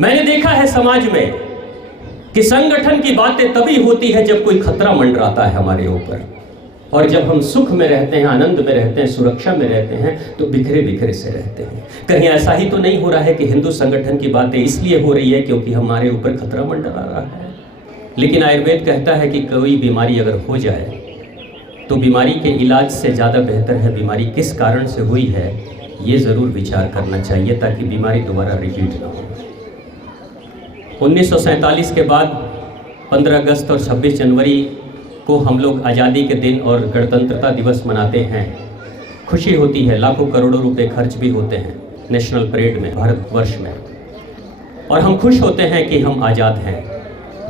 मैंने देखा है समाज में कि संगठन की बातें तभी होती है जब कोई खतरा मंडराता है हमारे ऊपर, और जब हम सुख में रहते हैं, आनंद में रहते हैं, सुरक्षा में रहते हैं, तो बिखरे बिखरे से रहते हैं। कहीं ऐसा ही तो नहीं हो रहा है कि हिंदू संगठन की बातें इसलिए हो रही है क्योंकि हमारे ऊपर खतरा मंडरा रहा है। लेकिन आयुर्वेद कहता है कि कोई बीमारी अगर हो जाए तो बीमारी के इलाज से ज़्यादा बेहतर है बीमारी किस कारण से हुई है ये ज़रूर विचार करना चाहिए, ताकि बीमारी दोबारा रिपीट ना हो। 1947 के बाद 15 अगस्त और 26 जनवरी को हम लोग आज़ादी के दिन और गणतंत्रता दिवस मनाते हैं। खुशी होती है, लाखों करोड़ों रुपए खर्च भी होते हैं नेशनल परेड में, भारतवर्ष में, और हम खुश होते हैं कि हम आज़ाद हैं।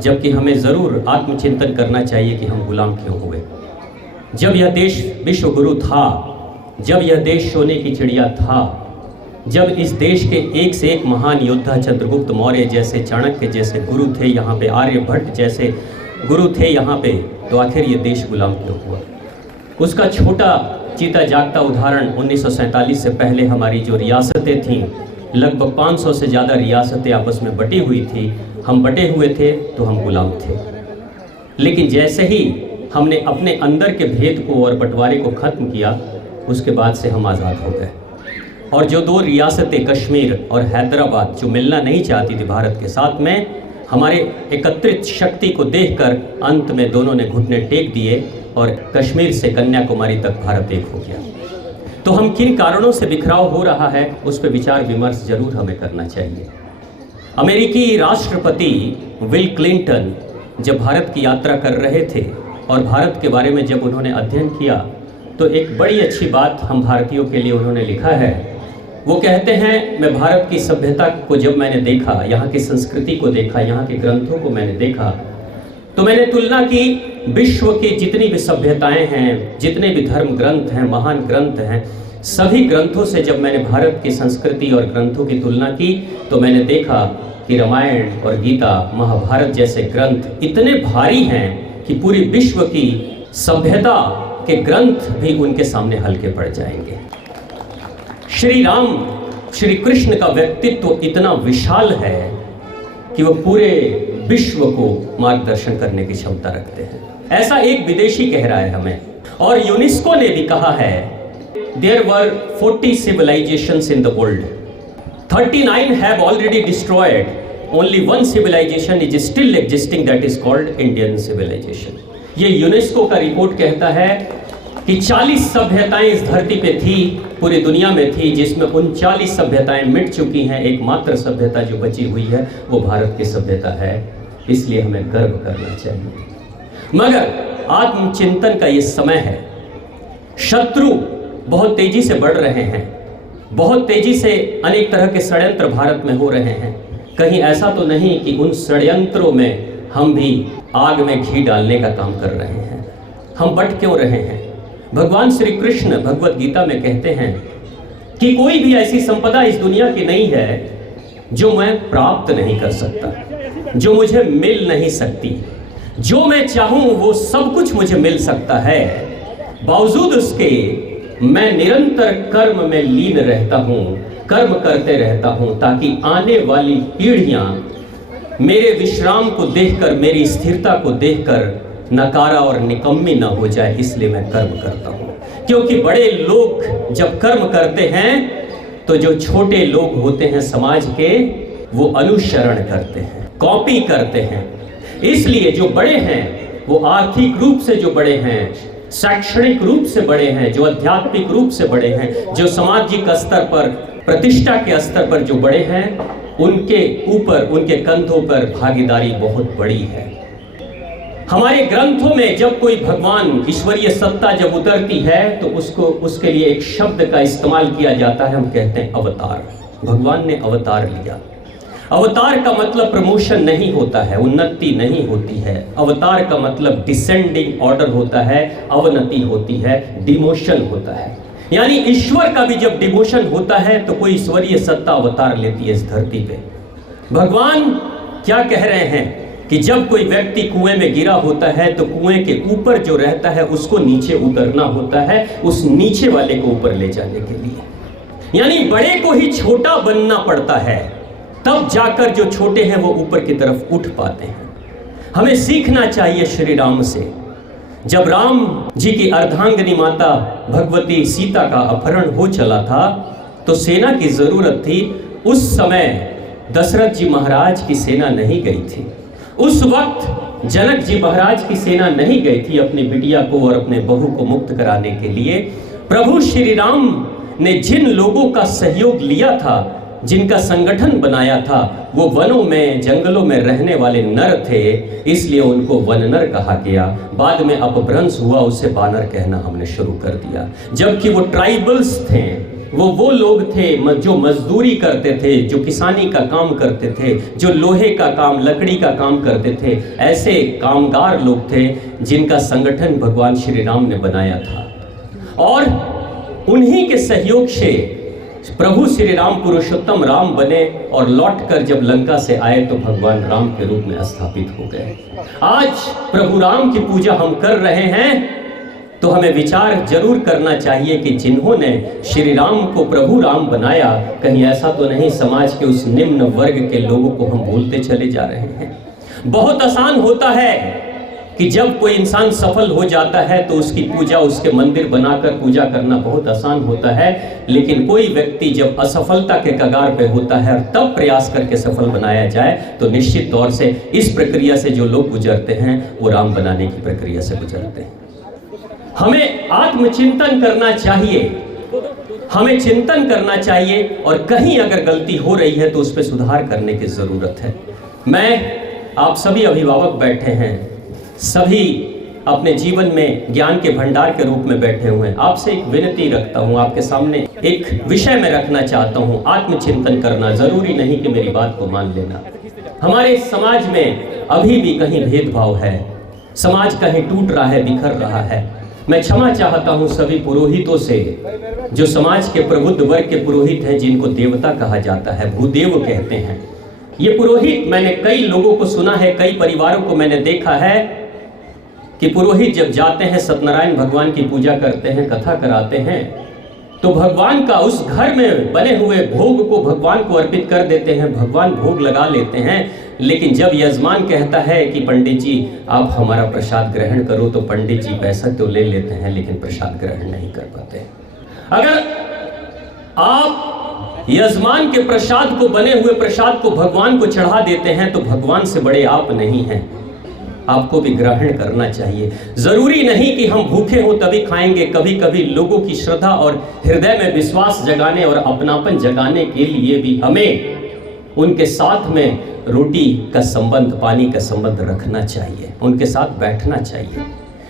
जबकि हमें ज़रूर आत्मचिंतन करना चाहिए कि हम गुलाम क्यों हुए। जब यह देश विश्व गुरु था, जब यह देश सोने की चिड़िया था, जब इस देश के एक से एक महान योद्धा चंद्रगुप्त मौर्य जैसे, चाणक्य जैसे गुरु थे यहाँ पे, आर्यभट्ट जैसे गुरु थे यहाँ पे, तो आखिर ये देश गुलाम क्यों हुआ। उसका छोटा चीता जागता उदाहरण 1947 से पहले हमारी जो रियासतें थीं, लगभग 500 से ज़्यादा रियासतें आपस में बटी हुई थी। हम बटे हुए थे तो हम गुलाम थे। लेकिन जैसे ही हमने अपने अंदर के भेद को और बंटवारे को ख़त्म किया, उसके बाद से हम आज़ाद हो गए। और जो दो रियासतें कश्मीर और हैदराबाद जो मिलना नहीं चाहती थी भारत के साथ में, हमारे एकत्रित शक्ति को देखकर अंत में दोनों ने घुटने टेक दिए और कश्मीर से कन्याकुमारी तक भारत एक हो गया। तो हम किन कारणों से बिखराव हो रहा है उस पर विचार विमर्श जरूर हमें करना चाहिए। अमेरिकी राष्ट्रपति विल क्लिंटन जब भारत की यात्रा कर रहे थे और भारत के बारे में जब उन्होंने अध्ययन किया, तो एक बड़ी अच्छी बात हम भारतीयों के लिए उन्होंने लिखा है। वो कहते हैं, मैं भारत की सभ्यता को जब मैंने देखा, यहाँ की संस्कृति को देखा, यहाँ के ग्रंथों को मैंने देखा, तो मैंने तुलना की विश्व की जितनी भी सभ्यताएं हैं, जितने भी धर्म ग्रंथ हैं, महान ग्रंथ हैं, सभी ग्रंथों से जब मैंने भारत की संस्कृति और ग्रंथों की तुलना की, तो मैंने देखा कि रामायण और गीता, महाभारत जैसे ग्रंथ इतने भारी हैं कि पूरी विश्व की सभ्यता के ग्रंथ भी उनके सामने हल्के पड़ जाएंगे। श्री राम, श्री कृष्ण का व्यक्तित्व इतना विशाल है कि वो पूरे विश्व को मार्गदर्शन करने की क्षमता रखते हैं, ऐसा एक विदेशी कह रहा है हमें। और यूनेस्को ने भी कहा है, there were 40 civilizations in the world, 39 have already destroyed, only one civilization is still existing, that is called Indian civilization। ये यूनेस्को का रिपोर्ट कहता है कि 40 सभ्यताएं इस धरती पे थी, पूरी दुनिया में थी, जिसमें 39 सभ्यताएं मिट चुकी हैं। एकमात्र सभ्यता जो बची हुई है वो भारत की सभ्यता है। इसलिए हमें गर्व करना चाहिए। मगर आत्मचिंतन का ये समय है। शत्रु बहुत तेजी से बढ़ रहे हैं, बहुत तेजी से अनेक तरह के षड्यंत्र भारत में हो रहे हैं। कहीं ऐसा तो नहीं कि उन षड्यंत्रों में हम भी आग में घी डालने का काम कर रहे हैं। हम बट क्यों रहे हैं? भगवान श्री कृष्ण भगवत गीता में कहते हैं कि कोई भी ऐसी संपदा इस दुनिया की नहीं है जो मैं प्राप्त नहीं कर सकता, जो मुझे मिल नहीं सकती। जो मैं चाहूं वो सब कुछ मुझे मिल सकता है, बावजूद उसके मैं निरंतर कर्म में लीन रहता हूं, कर्म करते रहता हूं, ताकि आने वाली पीढ़ियां मेरे विश्राम को देखकर, मेरी स्थिरता को देखकर नकारा और निकम्मी ना हो जाए। इसलिए मैं कर्म करता हूं। क्योंकि बड़े लोग जब कर्म करते हैं तो जो छोटे लोग होते हैं समाज के, वो अनुसरण करते हैं, कॉपी करते हैं। इसलिए जो बड़े हैं वो आर्थिक रूप से जो बड़े हैं, शैक्षणिक रूप से बड़े हैं, जो आध्यात्मिक रूप से बड़े हैं, जो सामाजिक स्तर पर, प्रतिष्ठा के स्तर पर जो बड़े हैं, उनके ऊपर, उनके कंधों पर भागीदारी बहुत बड़ी है। हमारे ग्रंथों में जब कोई भगवान, ईश्वरीय सत्ता जब उतरती है तो उसके लिए एक शब्द का इस्तेमाल किया जाता है, हम कहते हैं अवतार। भगवान ने अवतार लिया। अवतार का मतलब प्रमोशन नहीं होता है, उन्नति नहीं होती है। अवतार का मतलब डिसेंडिंग ऑर्डर होता है, अवनति होती है, डिमोशन होता है। यानी ईश्वर का भी जब डिमोशन होता है तो कोई ईश्वरीय सत्ता अवतार लेती है इस धरती पे। भगवान क्या कह रहे हैं कि जब कोई व्यक्ति कुएं में गिरा होता है तो कुएं के ऊपर जो रहता है उसको नीचे उतरना होता है, उस नीचे वाले को ऊपर ले जाने के लिए। यानी बड़े को ही छोटा बनना पड़ता है, तब जाकर जो छोटे हैं वो ऊपर की तरफ उठ पाते हैं। हमें सीखना चाहिए श्री राम से। जब राम जी की अर्धांगिनी माता भगवती सीता का अपहरण हो चला था तो सेना की जरूरत थी। उस समय दशरथ जी महाराज की सेना नहीं गई थी, उस वक्त जनक जी महाराज की सेना नहीं गई थी अपनी बिटिया को और अपने बहू को मुक्त कराने के लिए। प्रभु श्री राम ने जिन लोगों का सहयोग लिया था, जिनका संगठन बनाया था, वो वनों में जंगलों में रहने वाले नर थे, इसलिए उनको वननर कहा गया। बाद में अपभ्रंश हुआ, उसे बानर कहना हमने शुरू कर दिया। जबकि वो ट्राइबल्स थे, वो लोग थे जो मजदूरी करते थे, जो किसानी का काम करते थे, जो लोहे का काम, लकड़ी का काम करते थे। ऐसे कामगार लोग थे जिनका संगठन भगवान श्री राम ने बनाया था और उन्हीं के सहयोग से प्रभु श्री राम पुरुषोत्तम राम बने और लौटकर जब लंका से आए तो भगवान राम के रूप में स्थापित हो गए। आज प्रभु राम की पूजा हम कर रहे हैं तो हमें विचार जरूर करना चाहिए कि जिन्होंने श्री राम को प्रभु राम बनाया, कहीं ऐसा तो नहीं समाज के उस निम्न वर्ग के लोगों को हम भूलते चले जा रहे हैं। बहुत आसान होता है कि जब कोई इंसान सफल हो जाता है तो उसकी पूजा, उसके मंदिर बनाकर पूजा करना बहुत आसान होता है, लेकिन कोई व्यक्ति जब असफलता के कगार पे होता है और तब प्रयास करके सफल बनाया जाए तो निश्चित तौर से इस प्रक्रिया से जो लोग गुजरते हैं वो राम बनाने की प्रक्रिया से गुजरते हैं। हमें आत्मचिंतन करना चाहिए, हमें चिंतन करना चाहिए और कहीं अगर गलती हो रही है तो उस पर सुधार करने की जरूरत है। मैं, आप सभी अभिभावक बैठे हैं, सभी अपने जीवन में ज्ञान के भंडार के रूप में बैठे हुए हैं। आपसे एक विनती रखता हूं, आपके सामने एक विषय में रखना चाहता हूं। आत्मचिंतन करना, जरूरी नहीं कि मेरी बात को मान लेना। हमारे समाज में अभी भी कहीं भेदभाव है, समाज कहीं टूट रहा है, बिखर रहा है। मैं क्षमा चाहता हूं सभी पुरोहितों से, जो समाज के प्रबुद्ध वर्ग के पुरोहित हैं, जिनको देवता कहा जाता है, भूदेव कहते हैं। ये पुरोहित, मैंने कई लोगों को सुना है, कई परिवारों को मैंने देखा है कि पुरोहित जब जाते हैं सत्यनारायण भगवान की पूजा करते हैं, कथा कराते हैं, तो भगवान का उस घर में बने हुए भोग को भगवान को अर्पित कर देते हैं, भगवान भोग लगा लेते हैं। लेकिन जब यजमान कहता है कि पंडित जी आप हमारा प्रसाद ग्रहण करो, तो पंडित जी पैसा तो ले लेते हैं लेकिन प्रसाद ग्रहण नहीं कर पाते। अगर आप यजमान के प्रसाद को, बने हुए प्रसाद को भगवान को चढ़ा देते हैं तो भगवान से बड़े आप नहीं हैं, आपको भी ग्रहण करना चाहिए। जरूरी नहीं कि हम भूखे हो तभी खाएंगे। कभी कभी लोगों की श्रद्धा और हृदय में विश्वास जगाने और अपनापन जगाने के लिए भी हमें उनके साथ में रोटी का संबंध, पानी का संबंध रखना चाहिए, उनके साथ बैठना चाहिए।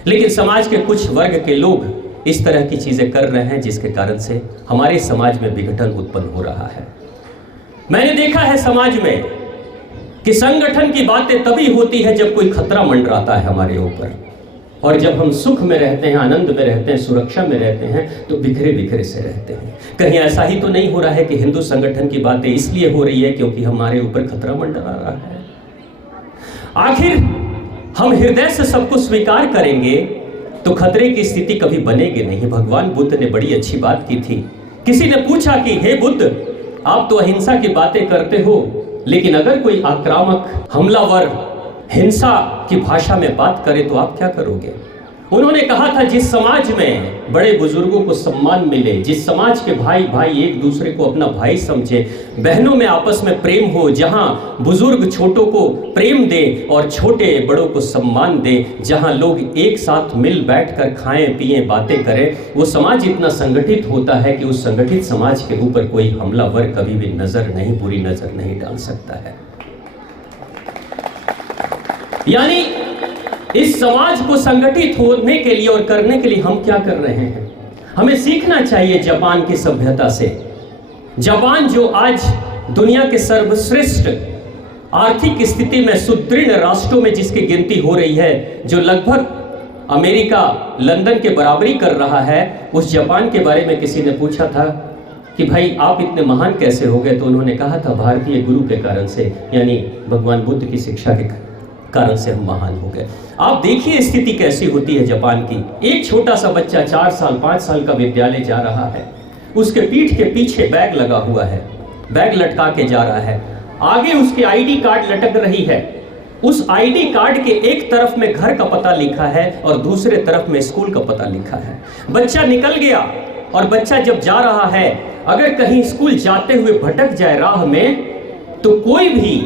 लेकिन समाज के कुछ वर्ग के लोग इस तरह की चीजें कर रहे हैं जिसके कारण से हमारे समाज में विघटन उत्पन्न हो रहा है। मैंने देखा है समाज में कि संगठन की बातें तभी होती है जब कोई खतरा मंडराता है हमारे ऊपर, और जब हम सुख में रहते हैं, आनंद में रहते हैं, सुरक्षा में रहते हैं तो बिखरे बिखरे से रहते हैं। कहीं ऐसा ही तो नहीं हो रहा है कि हिंदू संगठन की बातें इसलिए हो रही है क्योंकि हमारे ऊपर खतरा मंडरा रहा है? आखिर हम हृदय से सबको स्वीकार करेंगे तो खतरे की स्थिति कभी बनेगी नहीं। भगवान बुद्ध ने बड़ी अच्छी बात की थी। किसी ने पूछा कि हे बुद्ध, आप तो अहिंसा की बातें करते हो, लेकिन अगर कोई आक्रामक, हमलावर, हिंसा की भाषा में बात करे तो आप क्या करोगे? उन्होंने कहा था, जिस समाज में बड़े बुजुर्गों को सम्मान मिले, जिस समाज के भाई भाई एक दूसरे को अपना भाई समझे, बहनों में आपस में प्रेम हो, जहां बुजुर्ग छोटों को प्रेम दे और छोटे बड़ों को सम्मान दे, जहां लोग एक साथ मिल बैठकर खाएं पिएं बातें करें, वो समाज इतना संगठित होता है कि उस संगठित समाज के ऊपर कोई हमलावर कभी भी नजर नहीं, बुरी नजर नहीं डाल सकता है। यानी इस समाज को संगठित होने के लिए और करने के लिए हम क्या कर रहे हैं? हमें सीखना चाहिए जापान की सभ्यता से। जापान जो आज दुनिया के सर्वश्रेष्ठ आर्थिक स्थिति में सुदृढ़ राष्ट्रों में जिसकी गिनती हो रही है, जो लगभग अमेरिका, लंदन के बराबरी कर रहा है, उस जापान के बारे में किसी ने पूछा था कि भाई आप इतने महान कैसे हो गए? तो उन्होंने कहा था, भारतीय गुरु के कारण से, यानी भगवान बुद्ध की शिक्षा के कारण से हम महान हो गए। आप देखिए स्थिति कैसी होती है जापान की। एक छोटा सा बच्चा 4 साल 5 साल का विद्यालय जा रहा है, उसके पीठ के पीछे बैग लगा हुआ है, बैग लटका के जा रहा है। आगे उसके आईडी कार्ड लटक रही है। उस आईडी कार्ड के एक तरफ में घर का पता लिखा है और दूसरे तरफ में स्कूल का पता लिखा है। बच्चा निकल गया और बच्चा जब जा रहा है, अगर कहीं स्कूल जाते हुए भटक जाए राह में, तो कोई भी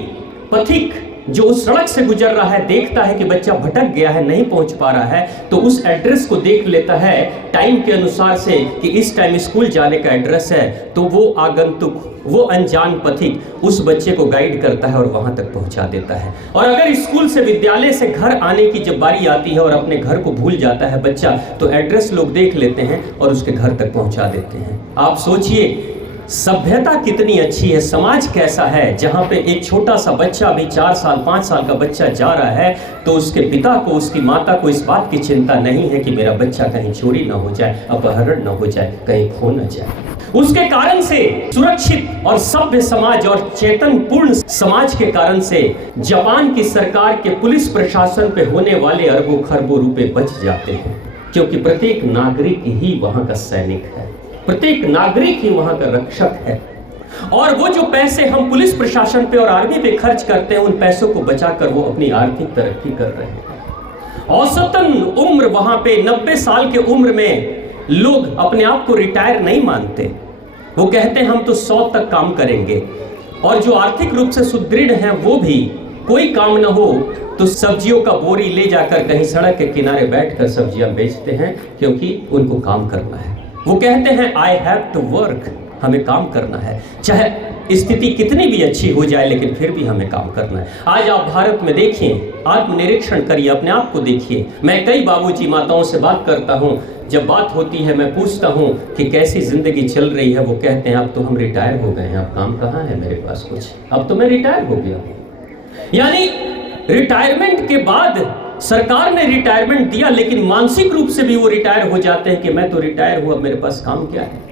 पथिक जो उस सड़क से गुजर रहा है देखता है कि बच्चा भटक गया है, नहीं पहुंच पा रहा है, तो उस एड्रेस को देख लेता है टाइम के अनुसार से कि इस टाइम स्कूल जाने का एड्रेस है, तो वो आगंतुक, वो अनजान पथिक उस बच्चे को गाइड करता है और वहां तक पहुंचा देता है। और अगर स्कूल से, विद्यालय से घर आने की जब बारी आती है और अपने घर को भूल जाता है बच्चा, तो एड्रेस लोग देख लेते हैं और उसके घर तक पहुंचा देते हैं। आप सोचिए सभ्यता कितनी अच्छी है, समाज कैसा है, जहां पे एक छोटा सा बच्चा, अभी 4 साल 5 साल का बच्चा जा रहा है, तो उसके पिता को, उसकी माता को इस बात की चिंता नहीं है कि मेरा बच्चा कहीं चोरी ना हो जाए, अपहरण ना हो जाए, कहीं खो न जाए। उसके कारण से सुरक्षित और सभ्य समाज और चेतन पूर्ण समाज के कारण से जापान की सरकार के पुलिस प्रशासन पे होने वाले अरबों खरबों रुपए बच जाते हैं, क्योंकि प्रत्येक नागरिक ही वहां का सैनिक है, प्रत्येक नागरिक ही वहां का रक्षक है। और वो जो पैसे हम पुलिस प्रशासन पे और आर्मी पे खर्च करते हैं, उन पैसों को बचाकर वो अपनी आर्थिक तरक्की कर रहे हैं। औसतन उम्र वहां पे 90 साल के उम्र में लोग अपने आप को रिटायर नहीं मानते, वो कहते हैं हम तो 100 तक काम करेंगे। और जो आर्थिक रूप से सुदृढ़ हैं वो भी कोई काम ना हो तो सब्जियों का बोरी ले जाकर कहीं सड़क के किनारे बैठकर सब्जियां बेचते हैं, क्योंकि उनको काम करना है। वो कहते हैं आई हैव टू वर्क, हमें काम करना है, चाहे स्थिति कितनी भी अच्छी हो जाए लेकिन फिर भी हमें काम करना है। आज आप भारत में देखिए, आत्मनिरीक्षण करिए, अपने आप को देखिए। मैं कई बाबूजी माताओं से बात करता हूँ, जब बात होती है मैं पूछता हूँ कि कैसी जिंदगी चल रही है, वो कहते हैं अब तो हम रिटायर हो गए हैं, अब काम कहाँ है मेरे पास कुछ, अब तो मैं रिटायर हो गया हूँ। यानी रिटायरमेंट के बाद सरकार ने रिटायरमेंट दिया, लेकिन मानसिक रूप से भी वो रिटायर हो जाते हैं कि मैं तो रिटायर हुआ, मेरे पास काम क्या है।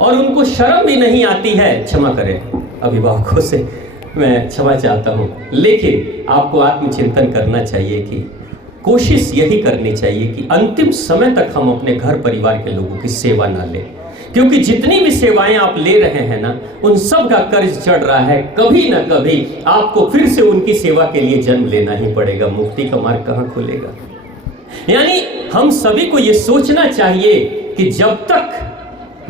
और उनको शर्म भी नहीं आती है, क्षमा करें अभिभावकों से मैं क्षमा चाहता हूँ, लेकिन आपको आत्मचिंतन करना चाहिए कि कोशिश यही करनी चाहिए कि अंतिम समय तक हम अपने घर परिवार के लोगों की सेवा ना लें, क्योंकि जितनी भी सेवाएं आप ले रहे हैं ना, उन सब का कर्ज चढ़ रहा है। कभी ना कभी आपको फिर से उनकी सेवा के लिए जन्म लेना ही पड़ेगा, मुक्ति का मार्ग कहाँ खुलेगा। यानी हम सभी को ये सोचना चाहिए कि जब तक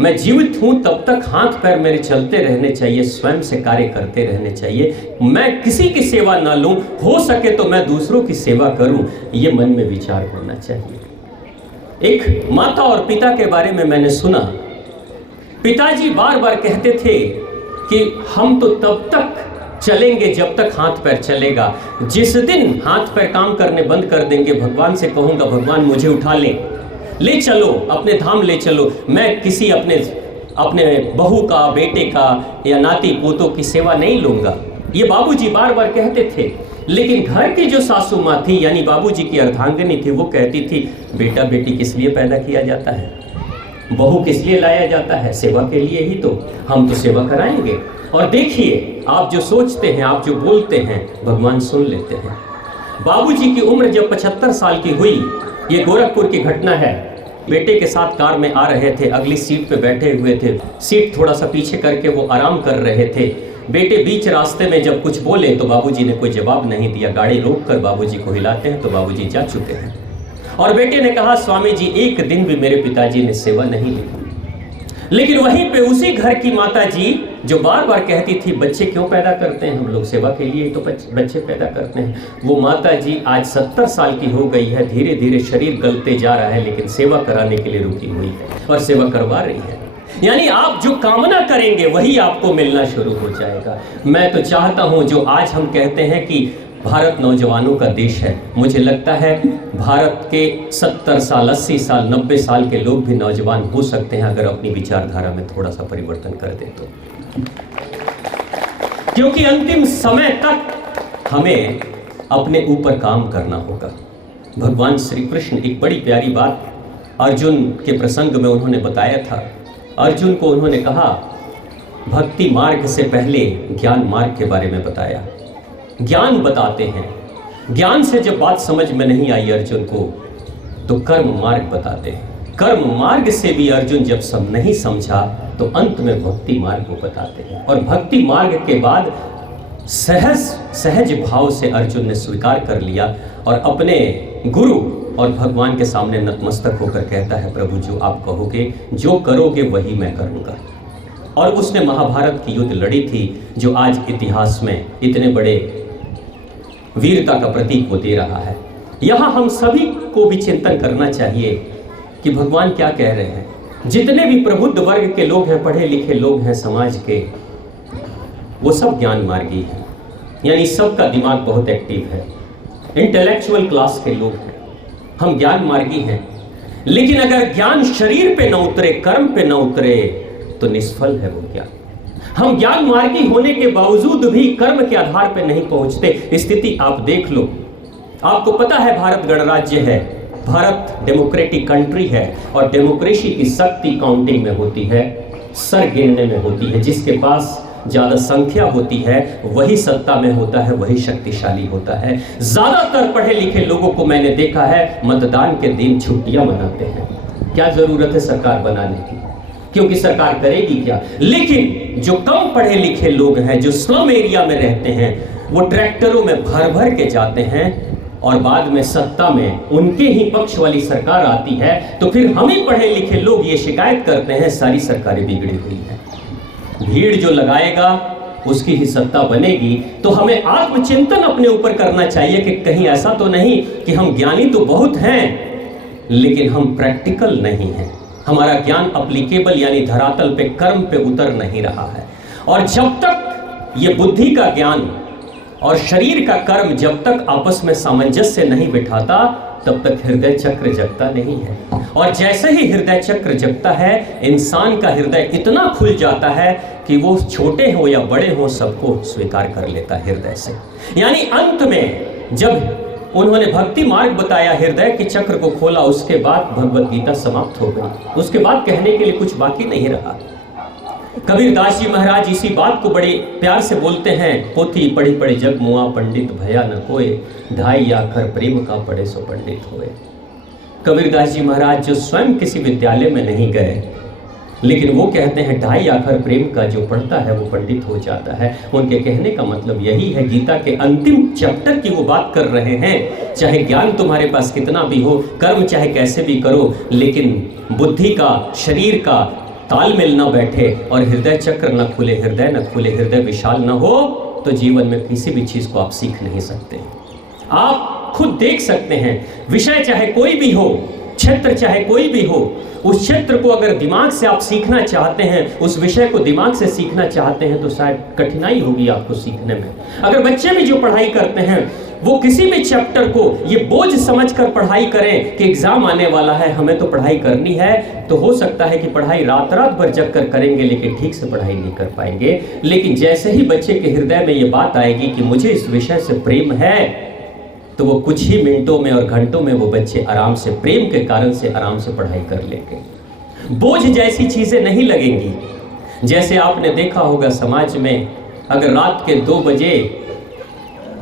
मैं जीवित हूं तब तक हाथ पैर मेरे चलते रहने चाहिए, स्वयं से कार्य करते रहने चाहिए, मैं किसी की सेवा ना लूं, हो सके तो मैं दूसरों की सेवा करूं, ये मन में विचार होना चाहिए। एक माता और पिता के बारे में मैंने सुना, पिताजी बार बार कहते थे कि हम तो तब तक चलेंगे जब तक हाथ पैर चलेगा, जिस दिन हाथ पैर काम करने बंद कर देंगे, भगवान से कहूंगा भगवान मुझे उठा ले चलो, अपने धाम ले चलो, मैं किसी अपने बहू का, बेटे का या नाती पोतों की सेवा नहीं लूंगा। ये बाबूजी बार बार कहते थे। लेकिन घर की जो सासू माँ थी, यानी बाबूजी की अर्धांगिनी थी, वो कहती थी बेटा बेटी किस लिए पैदा किया जाता है, बहू किस लिए लाया जाता है, सेवा के लिए ही, तो हम तो सेवा कराएंगे। और देखिए आप जो सोचते हैं, आप जो बोलते हैं, भगवान सुन लेते हैं। बाबूजी की उम्र जब 75 साल की हुई, ये गोरखपुर की घटना है, बेटे के साथ कार में आ रहे थे, अगली सीट पे बैठे हुए थे, सीट थोड़ा सा पीछे करके वो आराम कर रहे थे। बेटे बीच रास्ते में जब कुछ बोले तो बाबूजी ने कोई जवाब नहीं दिया, गाड़ी रोककर बाबूजी को हिलाते हैं तो बाबूजी जा चुके हैं। और बेटे ने कहा स्वामी जी एक दिन भी मेरे पिताजी ने सेवा नहीं ली। लेकिन वहीं पे उसी घर की माता जी जो बार बार कहती थी बच्चे क्यों पैदा करते हैं हम लोग, सेवा के लिए तो बच्चे पैदा करते हैं, वो माता जी आज 70 साल की हो गई है, धीरे धीरे शरीर गलते जा रहा है, लेकिन सेवा कराने के लिए रुकी हुई है और सेवा करवा रही है। यानी आप जो कामना करेंगे वही आपको मिलना शुरू हो जाएगा। मैं तो चाहता हूं, जो आज हम कहते हैं कि भारत नौजवानों का देश है, मुझे लगता है भारत के 70 साल 80 साल 90 साल के लोग भी नौजवान हो सकते हैं अगर अपनी विचारधारा में थोड़ा सा परिवर्तन कर दें तो। क्योंकि अंतिम समय तक हमें अपने ऊपर काम करना होगा। भगवान श्री कृष्ण एक बड़ी प्यारी बात अर्जुन के प्रसंग में उन्होंने बताया था। अर्जुन को उन्होंने कहा भक्ति मार्ग से पहले ज्ञान मार्ग के बारे में बताया। ज्ञान बताते हैं, ज्ञान से जब बात समझ में नहीं आई अर्जुन को तो कर्म मार्ग बताते हैं। कर्म मार्ग से भी अर्जुन जब सब नहीं समझा तो अंत में भक्ति मार्ग को बताते हैं। और भक्ति मार्ग के बाद सहज भाव से अर्जुन ने स्वीकार कर लिया और अपने गुरु और भगवान के सामने नतमस्तक होकर कहता है, प्रभु जो आप कहोगे, जो करोगे वही मैं करूंगा। और उसने महाभारत की युद्ध लड़ी थी, जो आज इतिहास में इतने बड़े वीरता का प्रतीक वो दे रहा है। यहाँ हम सभी को भी चिंतन करना चाहिए कि भगवान क्या कह रहे हैं। जितने भी प्रबुद्ध वर्ग के लोग हैं, पढ़े लिखे लोग हैं समाज के, वो सब ज्ञान मार्गी हैं, यानी सबका दिमाग बहुत एक्टिव है, इंटेलेक्चुअल क्लास के लोग हैं, हम ज्ञान मार्गी हैं। लेकिन अगर ज्ञान शरीर पे न उतरे, कर्म पे न उतरे, तो निष्फल है वो ज्ञान। हम ज्ञान मार्गी होने के बावजूद भी कर्म के आधार पे नहीं पहुंचते। स्थिति आप देख लो, आपको पता है भारत गणराज्य है, भारत डेमोक्रेटिक कंट्री है, और डेमोक्रेसी की शक्ति काउंटिंग में होती है, सर गिनने में होती है। जिसके पास ज्यादा संख्या होती है वही सत्ता में होता है, वही शक्तिशाली होता है। ज्यादातर पढ़े लिखे लोगों को मैंने देखा है मतदान के दिन छुट्टियां मनाते हैं। क्या जरूरत है सरकार बनाने की, क्योंकि सरकार करेगी क्या। लेकिन जो कम पढ़े लिखे लोग हैं, जो स्लम एरिया में रहते हैं, वो ट्रैक्टरों में भर भर के जाते हैं, और बाद में सत्ता में उनके ही पक्ष वाली सरकार आती है, तो फिर हम ही पढ़े लिखे लोग ये शिकायत करते हैं सारी सरकारें बिगड़ी हुई हैं। भीड़ जो लगाएगा उसकी ही सत्ता बनेगी। तो हमें आत्मचिंतन अपने ऊपर करना चाहिए कि कहीं ऐसा तो नहीं कि हम ज्ञानी तो बहुत हैं लेकिन हम प्रैक्टिकल नहीं हैं, हमारा ज्ञान अप्लीकेबल यानी धरातल पे, कर्म पे उतर नहीं रहा है। और जब तक ये बुद्धि का ज्ञान और शरीर का कर्म जब तक आपस में सामंजस्य नहीं बिठाता, तब तक हृदय चक्र जगता नहीं है। और जैसे ही हृदय चक्र जगता है, इंसान का हृदय इतना खुल जाता है कि वो छोटे हो या बड़े हो सबको स्वीकार कर लेता है हृदय से। यानी अंत में जब उन्होंने भक्ति मार्ग बताया, हृदय के चक्र को खोला, उसके बाद भगवत गीता समाप्त हो गई। उसके बाद कहने के लिए कुछ बाकी नहीं रहा। कबीरदास जी महाराज इसी बात को बड़े प्यार से बोलते हैं, पोथी पढ़ी पढ़ी जग मुआ, पंडित भया न कोय, ढाई आखर प्रेम का पढ़े सो पंडित होए। कबीरदास जी महाराज जो स्वयं किसी विद्यालय में नहीं गए, लेकिन वो कहते हैं ढाई आखर प्रेम का जो पढ़ता है वो पंडित हो जाता है। उनके कहने का मतलब यही है, गीता के अंतिम चैप्टर की वो बात कर रहे हैं। चाहे ज्ञान तुम्हारे पास कितना भी हो, कर्म चाहे कैसे भी करो, लेकिन बुद्धि का, शरीर का तालमेल न बैठे और हृदय चक्र न खुले, हृदय विशाल न हो, तो जीवन में किसी भी चीज को आप सीख नहीं सकते। आप खुद देख सकते हैं, विषय चाहे कोई भी हो, क्षेत्र चाहे कोई भी हो, उस क्षेत्र को अगर दिमाग से आप सीखना चाहते हैं, उस विषय को दिमाग से सीखना चाहते हैं, तो शायद कठिनाई होगी आपको सीखने में। अगर बच्चे भी जो पढ़ाई करते हैं वो किसी भी चैप्टर को ये बोझ समझकर पढ़ाई करें कि एग्जाम आने वाला है, हमें तो पढ़ाई करनी है, तो हो सकता है कि पढ़ाई रात रात भर जग कर करेंगे लेकिन ठीक से पढ़ाई नहीं कर पाएंगे। लेकिन जैसे ही बच्चे के हृदय में ये बात आएगी कि मुझे इस विषय से प्रेम है, तो वो कुछ ही मिनटों में और घंटों में वो बच्चे आराम से, प्रेम के कारण से आराम से पढ़ाई कर लेंगे। बोझ जैसी चीजें नहीं लगेंगी। जैसे आपने देखा होगा समाज में, अगर रात के 2 बजे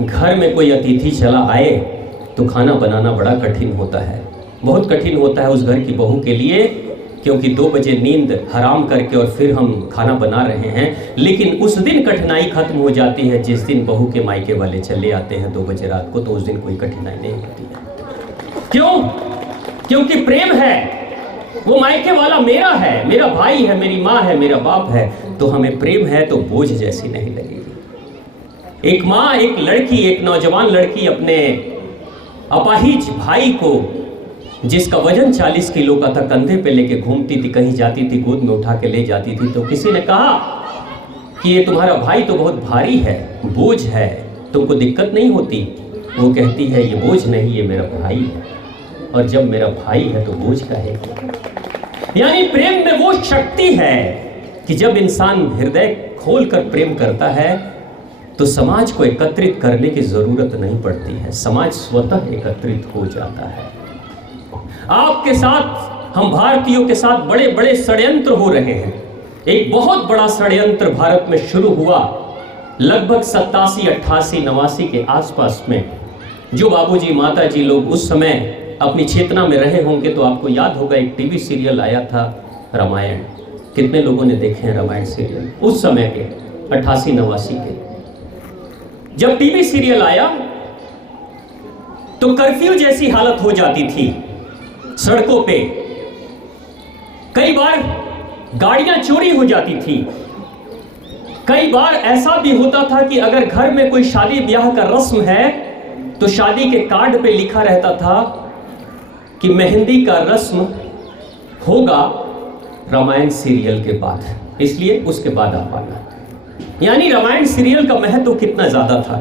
घर में कोई अतिथि चला आए तो खाना बनाना बड़ा कठिन होता है, बहुत कठिन होता है उस घर की बहू के लिए, क्योंकि 2 बजे नींद हराम करके और फिर हम खाना बना रहे हैं। लेकिन उस दिन कठिनाई खत्म हो जाती है जिस दिन बहू के मायके वाले चले आते हैं 2 बजे रात को, तो उस दिन कोई कठिनाई नहीं होती है। क्यों? क्योंकि प्रेम है, वो मायके वाला मेरा है, मेरा भाई है, मेरी माँ है, मेरा बाप है, तो हमें प्रेम है तो बोझ जैसी नहीं लगेगी। एक माँ, एक लड़की, एक नौजवान लड़की अपने अपाहिज भाई को, जिसका वजन 40 किलो का था, कंधे पे लेके घूमती थी, कहीं जाती थी गोद में उठा के ले जाती थी, तो किसी ने कहा कि ये तुम्हारा भाई तो बहुत भारी है, बोझ है, तुमको दिक्कत नहीं होती? वो कहती है ये बोझ नहीं, ये मेरा भाई है, और जब मेरा भाई है तो बोझ का है। यानी प्रेम में वो शक्ति है कि जब इंसान हृदय खोलकर प्रेम करता है तो समाज को एकत्रित करने की जरूरत नहीं पड़ती है, समाज स्वतः एकत्रित हो जाता है। आपके साथ, हम भारतीयों के साथ बड़े बड़े षड्यंत्र हो रहे हैं। एक बहुत बड़ा षड्यंत्र भारत में शुरू हुआ लगभग 87, 88, 89 के आसपास में। जो बाबूजी माताजी लोग उस समय अपनी चेतना में रहे होंगे तो आपको याद होगा, एक टीवी सीरियल आया था रामायण। कितने लोगों ने देखे हैं रामायण सीरियल? उस समय के 88, 89 के। जब टीवी सीरियल आया तो कर्फ्यू जैसी हालत हो जाती थी सड़कों पे। कई बार गाड़ियां चोरी हो जाती थी। कई बार ऐसा भी होता था कि अगर घर में कोई शादी ब्याह का रस्म है तो शादी के कार्ड पे लिखा रहता था कि मेहंदी का रस्म होगा रामायण सीरियल के बाद, इसलिए उसके बाद आप आना। यानी रामायण सीरियल का महत्व कितना ज्यादा था।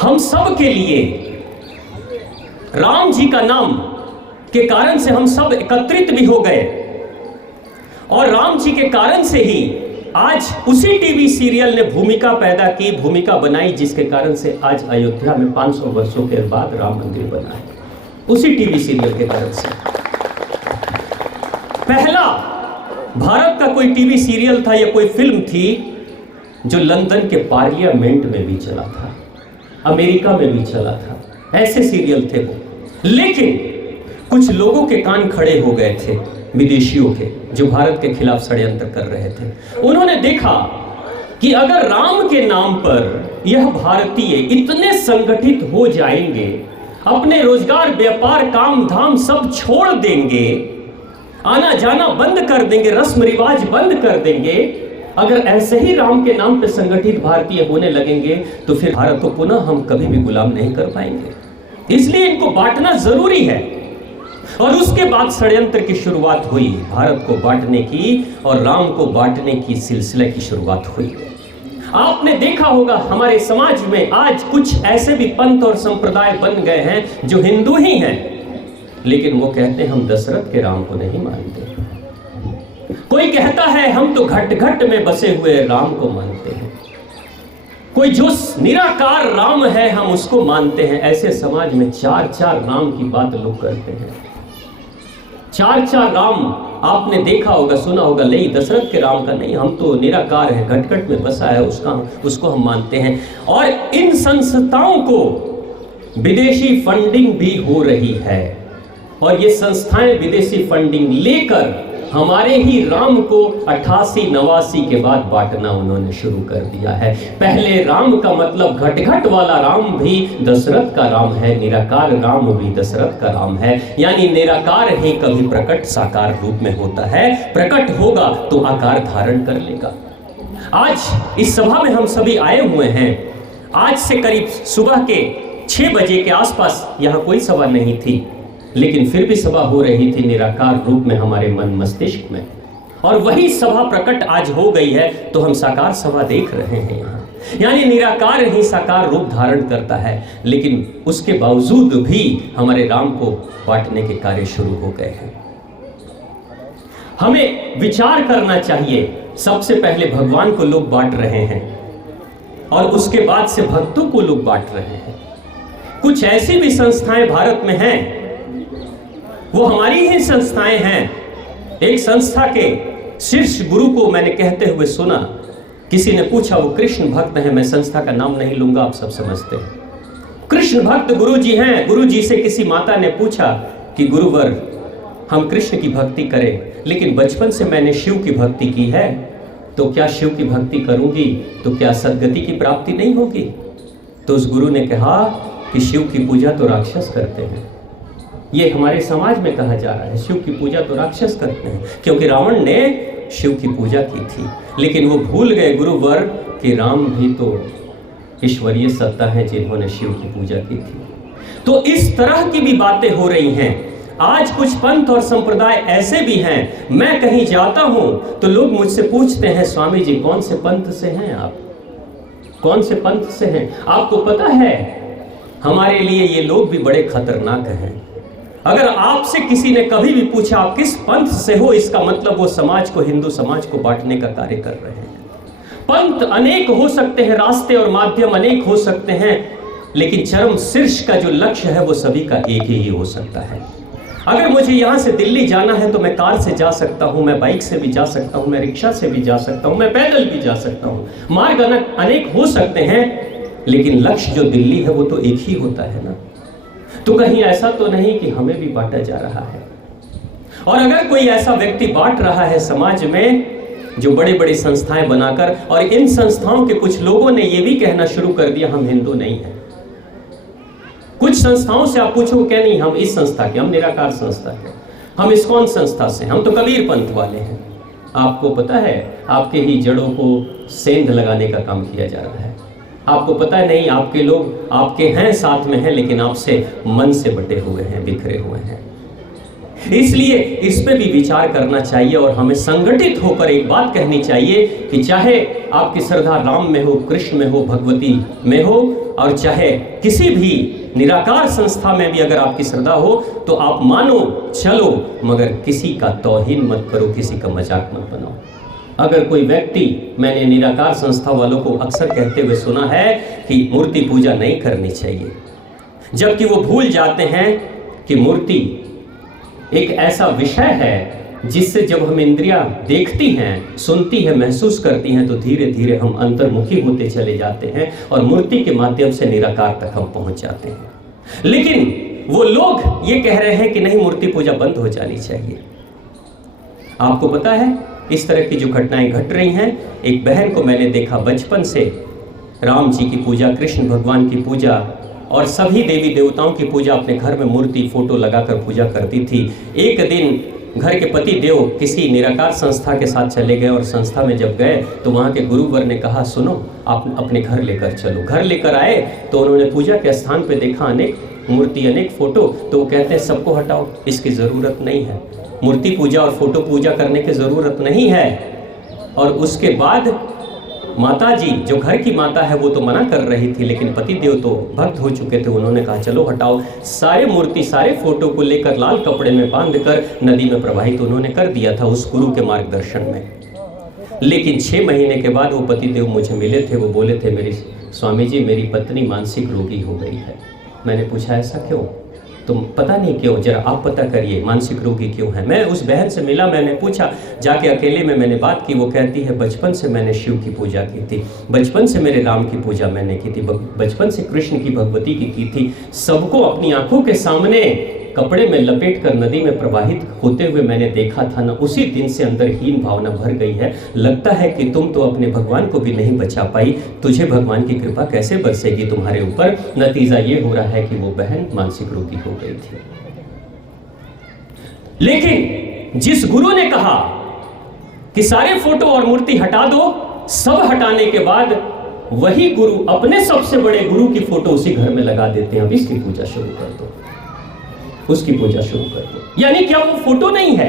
हम सब के लिए राम जी का नाम के कारण से हम सब एकत्रित भी हो गए और राम जी के कारण से ही आज उसी टीवी सीरियल ने भूमिका पैदा की, भूमिका बनाई, जिसके कारण से आज अयोध्या में 500 वर्षों के बाद राम मंदिर बना है, उसी टीवी सीरियल के कारण से। पहला भारत का कोई टीवी सीरियल था या कोई फिल्म थी जो लंदन के पार्लियामेंट में भी चला था, अमेरिका में भी चला था, ऐसे सीरियल थे वो। लेकिन कुछ लोगों के कान खड़े हो गए थे, विदेशियों के, जो भारत के खिलाफ षड्यंत्र कर रहे थे। उन्होंने देखा कि अगर राम के नाम पर यह भारतीय इतने संगठित हो जाएंगे, अपने रोजगार, व्यापार, काम धाम सब छोड़ देंगे, आना जाना बंद कर देंगे, रस्म रिवाज बंद कर देंगे, अगर ऐसे ही राम के नाम पे संगठित भारतीय होने लगेंगे तो फिर भारत को पुनः हम कभी भी गुलाम नहीं कर पाएंगे। इसलिए इनको बांटना जरूरी है। और उसके बाद षड्यंत्र की शुरुआत हुई, भारत को बांटने की और राम को बांटने की सिलसिले की शुरुआत हुई। आपने देखा होगा हमारे समाज में आज कुछ ऐसे भी पंथ और संप्रदाय बन गए हैं जो हिंदू ही हैं, लेकिन वो कहते हैं हम दशरथ के राम को नहीं मानते। कोई कहता है हम तो घट घट में बसे हुए राम को मानते हैं। कोई जो निराकार राम है हम उसको मानते हैं। ऐसे समाज में 4-4 राम की बात लोग करते हैं। 4-4 राम आपने देखा होगा, सुना होगा, नहीं दशरथ के राम का नहीं, हम तो निराकार है, घट घट में बसा है, उसको हम मानते हैं। और इन संस्थाओं को विदेशी फंडिंग भी हो रही है और ये संस्थाएं विदेशी फंडिंग लेकर हमारे ही राम को 88-89 के बाद बांटना उन्होंने शुरू कर दिया है। पहले राम का मतलब घट घट वाला राम भी दशरथ का राम है, निराकार राम भी दशरथ का राम है। यानी निराकार ही कभी प्रकट साकार रूप में होता है, प्रकट होगा तो आकार धारण कर लेगा। आज इस सभा में हम सभी आए हुए हैं। आज से करीब सुबह के 6 बजे के आसपास यहाँ कोई सभा नहीं थी, लेकिन फिर भी सभा हो रही थी निराकार रूप में हमारे मन मस्तिष्क में। और वही सभा प्रकट आज हो गई है तो हम साकार सभा देख रहे हैं यहाँ। यानी निराकार ही साकार रूप धारण करता है, लेकिन उसके बावजूद भी हमारे राम को बांटने के कार्य शुरू हो गए हैं। हमें विचार करना चाहिए। सबसे पहले भगवान को लोग बांट रहे हैं और उसके बाद से भक्तों को लोग बांट रहे हैं। कुछ ऐसी भी संस्थाएं भारत में हैं, वो हमारी ही संस्थाएं हैं। एक संस्था के शीर्ष गुरु को मैंने कहते हुए सुना, किसी ने पूछा, वो कृष्ण भक्त हैं, मैं संस्था का नाम नहीं लूंगा, आप सब समझते हैं। कृष्ण भक्त गुरु जी हैं। गुरु जी से किसी माता ने पूछा कि गुरुवर हम कृष्ण की भक्ति करें, लेकिन बचपन से मैंने शिव की भक्ति की है, तो क्या शिव की भक्ति करूंगी तो क्या सद्गति की प्राप्ति नहीं होगी? तो उस गुरु ने कहा कि शिव की पूजा तो राक्षस करते हैं। ये हमारे समाज में कहा जा रहा है, शिव की पूजा तो राक्षस करते हैं, क्योंकि रावण ने शिव की पूजा की थी, लेकिन वो भूल गए गुरुवर कि राम भी तो ईश्वरीय सत्ता है जिन्होंने शिव की पूजा की थी। तो इस तरह की भी बातें हो रही हैं। आज कुछ पंथ और संप्रदाय ऐसे भी हैं, मैं कहीं जाता हूं तो लोग मुझसे पूछते हैं, स्वामी जी कौन से पंथ से हैं आप, कौन से पंथ से हैं? आपको पता है हमारे लिए ये लोग भी बड़े खतरनाक हैं। अगर आपसे किसी ने कभी भी पूछा आप किस पंथ से हो, इसका मतलब वो समाज को, हिंदू समाज को बांटने का कार्य कर रहे हैं। पंथ अनेक हो सकते हैं, रास्ते और माध्यम अनेक हो सकते हैं, लेकिन चरम शीर्ष का जो लक्ष्य है वो सभी का एक ही हो सकता है। अगर मुझे यहाँ से दिल्ली जाना है तो मैं कार से जा सकता हूँ, मैं बाइक से भी जा सकता हूँ, मैं रिक्शा से भी जा सकता हूँ, मैं पैदल भी जा सकता हूँ। मार्ग अनेक हो सकते हैं, लेकिन लक्ष्य जो दिल्ली है वो तो एक ही होता है ना। तो कहीं ऐसा तो नहीं कि हमें भी बांटा जा रहा है। और अगर कोई ऐसा व्यक्ति बांट रहा है समाज में, जो बड़े बड़े संस्थाएं बनाकर, और इन संस्थाओं के कुछ लोगों ने ये भी कहना शुरू कर दिया हम हिंदू नहीं हैं। कुछ संस्थाओं से आप पूछो क्या नहीं हम इस संस्था के, हम निराकार संस्था के, हम इस्कॉन संस्था से, हम तो कबीर पंथ वाले हैं। आपको पता है आपके ही जड़ों को सेंध लगाने का काम किया जा रहा है। आपको पता है नहीं आपके लोग आपके हैं, साथ में हैं, लेकिन आपसे मन से बटे हुए हैं, बिखरे हुए हैं। इसलिए इस पे भी विचार करना चाहिए और हमें संगठित होकर एक बात कहनी चाहिए कि चाहे आपकी श्रद्धा राम में हो, कृष्ण में हो, भगवती में हो, और चाहे किसी भी निराकार संस्था में भी अगर आपकी श्रद्धा हो तो आप मानो, चलो, मगर किसी का तौहीन मत करो, किसी का मजाक मत बनाओ। अगर कोई व्यक्ति, मैंने निराकार संस्था वालों को अक्सर कहते हुए सुना है कि मूर्ति पूजा नहीं करनी चाहिए, जबकि वो भूल जाते हैं कि मूर्ति एक ऐसा विषय है जिससे जब हम इंद्रियां देखती हैं, सुनती हैं, महसूस करती हैं, तो धीरे धीरे हम अंतर्मुखी होते चले जाते हैं और मूर्ति के माध्यम से निराकार तक हम पहुंच जाते हैं। लेकिन वो लोग ये कह रहे हैं कि नहीं, मूर्ति पूजा बंद हो जानी चाहिए। आपको पता है इस तरह की जो घटनाएं घट रही हैं, एक बहन को मैंने देखा बचपन से राम जी की पूजा, कृष्ण भगवान की पूजा और सभी देवी देवताओं की पूजा अपने घर में मूर्ति फोटो लगाकर पूजा करती थी। एक दिन घर के पति देव किसी निराकार संस्था के साथ चले गए और संस्था में जब गए तो वहाँ के गुरुवर ने कहा सुनो, आप अपने घर लेकर चलो। घर लेकर आए तो उन्होंने पूजा के स्थान पे देखा अनेक मूर्ति, अनेक फोटो, तो वो कहते हैं सबको हटाओ, इसकी ज़रूरत नहीं है, मूर्ति पूजा और फोटो पूजा करने की ज़रूरत नहीं है। और उसके बाद माता जी, जो घर की माता है, वो तो मना कर रही थी, लेकिन पति देव तो भक्त हो चुके थे, उन्होंने कहा चलो हटाओ। सारे मूर्ति, सारे फोटो को लेकर लाल कपड़े में बांधकर नदी में प्रवाहित उन्होंने कर दिया था उस गुरु के मार्गदर्शन में। लेकिन 6 महीने के बाद वो पति देव मुझे मिले थे, वो बोले थे मेरी स्वामी जी, मेरी पत्नी मानसिक रोगी हो गई है। मैंने पूछा ऐसा क्यों? तो पता नहीं क्यों, जरा आप पता करिए मानसिक रोगी क्यों है। मैं उस बहन से मिला, मैंने पूछा, जाके अकेले में मैंने बात की। वो कहती है बचपन से मैंने शिव की पूजा की थी, बचपन से मेरे राम की पूजा मैंने की थी, बचपन से कृष्ण की, भगवती की थी। सबको अपनी आंखों के सामने कपड़े में लपेट कर नदी में प्रवाहित होते हुए मैंने देखा था ना। उसी दिन से अंदर हीन भावना भर गई है। लगता है कि तुम तो अपने भगवान को भी नहीं बचा पाई, तुझे भगवान की कृपा कैसे बरसेगी तुम्हारे ऊपर। नतीजा ये हो रहा है कि वो बहन मानसिक रोगी हो गई थी। लेकिन जिस गुरु ने कहा कि सारे फोटो और मूर्ति हटा दो, सब हटाने के बाद वही गुरु अपने सबसे बड़े गुरु की फोटो उसी घर में लगा देते हैं, अब इसकी पूजा शुरू कर दो, उसकी पूजा शुरू कर दो। यानी क्या वो फोटो नहीं है?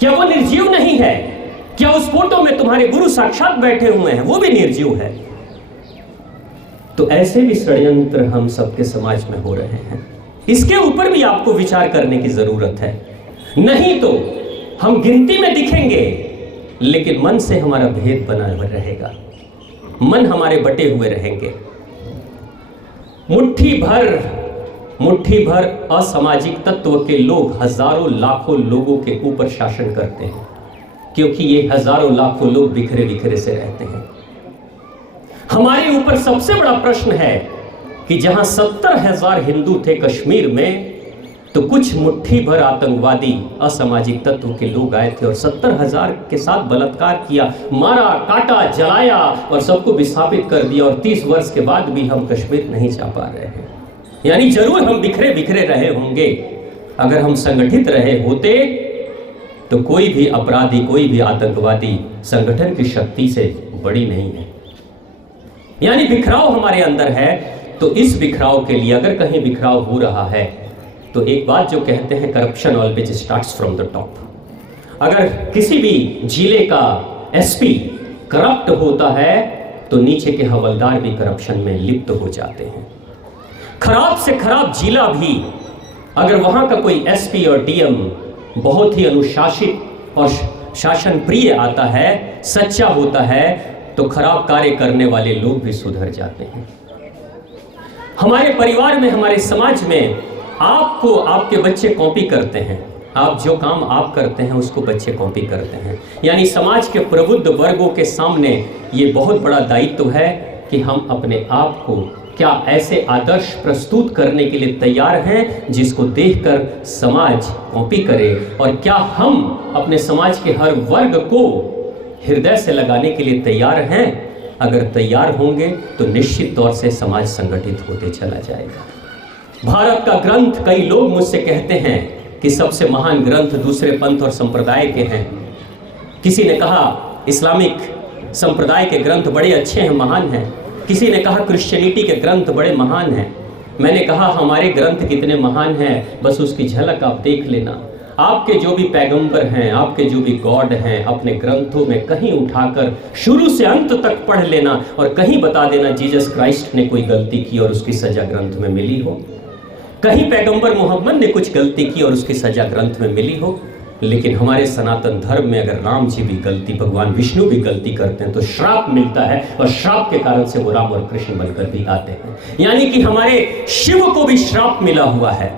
क्या वो निर्जीव नहीं है? क्या उस फोटो में तुम्हारे गुरु साक्षात बैठे हुए हैं, वो भी निर्जीव है? तो ऐसे भी षड्यंत्र हम सबके समाज में हो रहे हैं। इसके ऊपर भी आपको विचार करने की जरूरत है। नहीं तो हम गिनती में दिखेंगे, लेकिन मन से हमारा भेद बना रहेगा, मन हमारे बटे हुए रहेंगे। मुट्ठी भर असामाजिक तत्व के लोग हजारों लाखों लोगों के ऊपर शासन करते हैं, क्योंकि ये हजारों लाखों लोग बिखरे बिखरे से रहते हैं। हमारे ऊपर सबसे बड़ा प्रश्न है कि जहां 70,000 हिंदू थे कश्मीर में, तो कुछ मुट्ठी भर आतंकवादी असामाजिक तत्व के लोग आए थे और 70,000 के साथ बलात्कार किया, मारा, काटा, जलाया और सबको विस्थापित कर दिया। और 30 वर्ष के बाद भी हम कश्मीर नहीं जा पा रहे हैं। यानी जरूर हम बिखरे बिखरे रहे होंगे। अगर हम संगठित रहे होते तो कोई भी अपराधी, कोई भी आतंकवादी संगठन की शक्ति से बड़ी नहीं है। यानी बिखराव हमारे अंदर है। तो इस बिखराव के लिए अगर कहीं बिखराव हो रहा है तो एक बात जो कहते हैं, corruption always starts from the top. अगर किसी भी जिले का एसपी करप्ट होता है तो नीचे के हवलदार भी करप्शन में लिप्त हो जाते हैं। खराब से खराब जिला भी अगर वहां का कोई एसपी और डीएम बहुत ही अनुशासित और शासन प्रिय आता है, सच्चा होता है, तो खराब कार्य करने वाले लोग भी सुधर जाते हैं। हमारे परिवार में, हमारे समाज में आपको आपके बच्चे कॉपी करते हैं। आप जो काम आप करते हैं उसको बच्चे कॉपी करते हैं। यानी समाज के प्रबुद्ध वर्गों के सामने ये बहुत बड़ा दायित्व है कि हम अपने आप को क्या ऐसे आदर्श प्रस्तुत करने के लिए तैयार हैं जिसको देखकर समाज कॉपी करे, और क्या हम अपने समाज के हर वर्ग को हृदय से लगाने के लिए तैयार हैं। अगर तैयार होंगे तो निश्चित तौर से समाज संगठित होते चला जाएगा। भारत का ग्रंथ, कई लोग मुझसे कहते हैं कि सबसे महान ग्रंथ दूसरे पंथ और संप्रदाय के हैं। किसी ने कहा इस्लामिक संप्रदाय के ग्रंथ बड़े अच्छे हैं, महान हैं। किसी ने कहा क्रिश्चियनिटी के ग्रंथ बड़े महान हैं। मैंने कहा हमारे ग्रंथ कितने महान हैं, बस उसकी झलक आप देख लेना। आपके जो भी पैगंबर हैं, आपके जो भी गॉड हैं, अपने ग्रंथों में कहीं उठाकर शुरू से अंत तक पढ़ लेना और कहीं बता देना जीसस क्राइस्ट ने कोई गलती की और उसकी सजा ग्रंथ में मिली हो। कहीं पैगंबर मोहम्मद ने कुछ गलती की और उसकी सजा ग्रंथ में मिली हो। लेकिन हमारे सनातन धर्म में अगर राम जी भी गलती, भगवान विष्णु भी गलती करते हैं तो श्राप मिलता है, और श्राप के कारण से वो राम और कृष्ण बनकर भी आते हैं। यानी कि हमारे शिव को भी श्राप मिला हुआ है।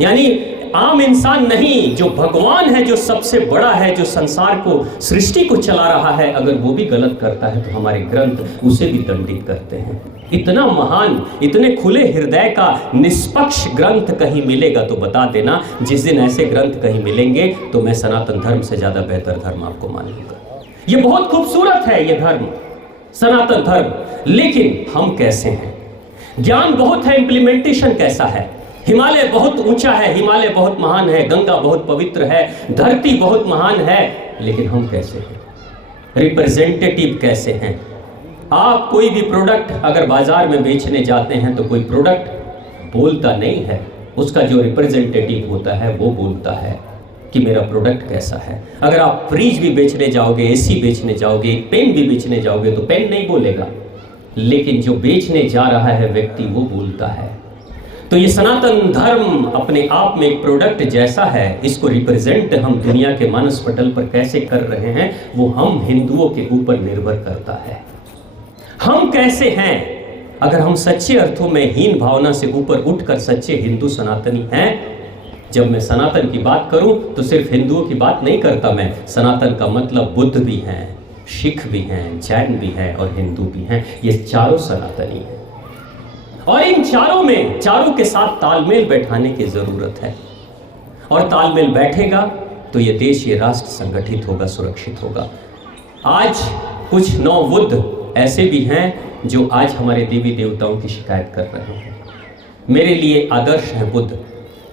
यानी आम इंसान नहीं, जो भगवान है, जो सबसे बड़ा है, जो संसार को, सृष्टि को चला रहा है, अगर वो भी गलत करता है तो हमारे ग्रंथ उसे भी दंडित करते हैं। इतना महान, इतने खुले हृदय का निष्पक्ष ग्रंथ कहीं मिलेगा तो बता देना। जिस दिन ऐसे ग्रंथ कहीं मिलेंगे तो मैं सनातन धर्म से ज्यादा बेहतर धर्म आपको मान लूंगा। ये बहुत खूबसूरत है ये धर्म, सनातन धर्म, लेकिन हम कैसे हैं? ज्ञान बहुत है, इंप्लीमेंटेशन कैसा है? हिमालय बहुत ऊंचा है, हिमालय बहुत महान है, गंगा बहुत पवित्र है, धरती बहुत महान है, लेकिन हम कैसे हैं? रिप्रेजेंटेटिव कैसे हैं? आप कोई भी प्रोडक्ट अगर बाजार में बेचने जाते हैं तो कोई प्रोडक्ट बोलता नहीं है, उसका जो रिप्रेजेंटेटिव होता है वो बोलता है कि मेरा प्रोडक्ट कैसा है। अगर आप फ्रिज भी बेचने जाओगे, एसी बेचने जाओगे, पेन भी बेचने जाओगे तो पेन नहीं बोलेगा, लेकिन जो बेचने जा रहा है व्यक्ति वो बोलता है। तो ये सनातन धर्म अपने आप में एक प्रोडक्ट जैसा है। इसको रिप्रेजेंट हम दुनिया के मानस पटल पर कैसे कर रहे हैं वो हम हिंदुओं के ऊपर निर्भर करता है। हम कैसे हैं? अगर हम सच्चे अर्थों में हीन भावना से ऊपर उठकर सच्चे हिंदू सनातनी हैं। जब मैं सनातन की बात करूं तो सिर्फ हिंदुओं की बात नहीं करता मैं। सनातन का मतलब बुद्ध भी हैं, सिख भी हैं, जैन भी हैं और हिंदू भी हैं। ये चारों सनातनी हैं और इन चारों में, चारों के साथ तालमेल बैठाने की जरूरत है। और तालमेल बैठेगा तो ये देश, ये राष्ट्र संगठित होगा, सुरक्षित होगा। आज कुछ नवबुद्ध ऐसे भी हैं जो आज हमारे देवी देवताओं की शिकायत कर रहे हैं। मेरे लिए आदर्श है बुद्ध,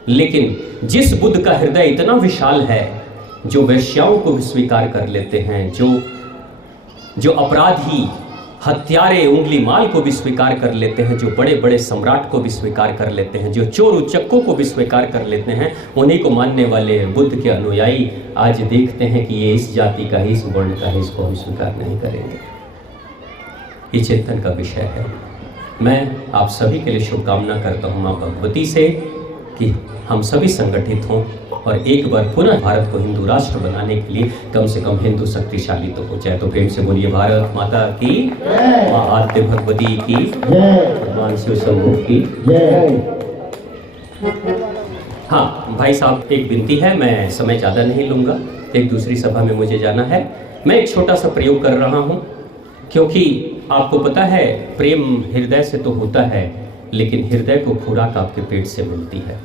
लेकिन जिस बुद्ध का हृदय इतना विशाल है, जो वेश्याओं को भी स्वीकार कर लेते हैं, जो अपराधी, हत्यारे, उंगली माल को भी स्वीकार कर लेते हैं, जो बड़े बड़े सम्राट को भी स्वीकार कर लेते हैं, जो चोर उचक्कों को भी स्वीकार कर लेते हैं, उन्हीं को मानने वाले बुद्ध के अनुयायी आज देखते हैं कि ये इस जाति का है, इस वर्ण का है, इसको हम स्वीकार नहीं करेंगे। ये चिंतन का विषय है। मैं आप सभी के लिए शुभकामना करता हूँ माँ भगवती से कि हम सभी संगठित हों और एक बार पुनः भारत को हिंदू राष्ट्र बनाने के लिए कम से कम हिंदू शक्तिशाली तो हो जाए। तो प्रेम से बोलिए भारत माता की, माँ आद्य भगवती की, भगवान शिव शंभू की। हाँ भाई साहब, एक विनती है, मैं समय ज़्यादा नहीं लूँगा, एक दूसरी सभा में मुझे जाना है। मैं एक छोटा सा प्रयोग कर रहा हूँ, क्योंकि आपको पता है प्रेम हृदय से तो होता है, लेकिन हृदय को खुराक आपके पेट से मिलती है।